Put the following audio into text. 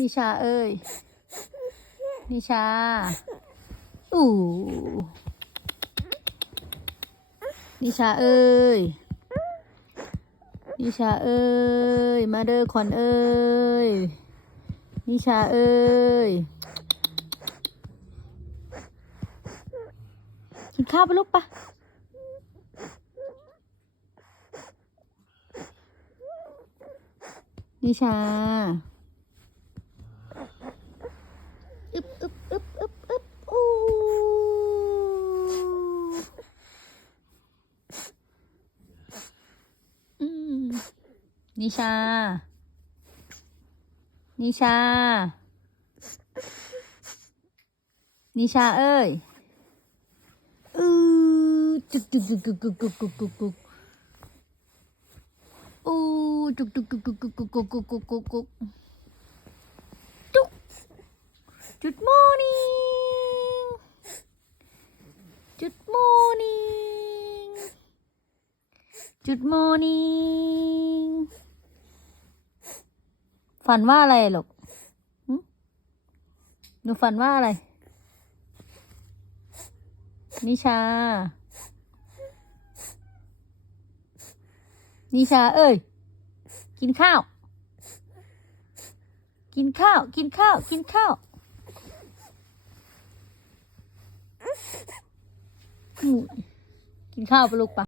นิชาเอ้ย นิชา อู้นิชาเอ้ย นิชาเอ้ย มาเด้อขวัญเอ้ย นิชาเอ้ย กินข้าวไปลูกปะนิชา อึบอึบอึบอึบอึบอู้อืม นิชา นิชา นิชาเอ้ยอือจุกจุกจุกจุกจุกจุกจุกจุกจุกอู้จุกจุกจุกจุกจุกจุกจุกจุกจุกจุกจุกจุก Good morning Good morning Good morning ฝันว่าอะไรหลูกหนูฝันว่าอะไร นิชา นิชา เอ้ย กินข้าว กินข้าว กินข้าว กินข้าว กินข้าวไปลูกปะ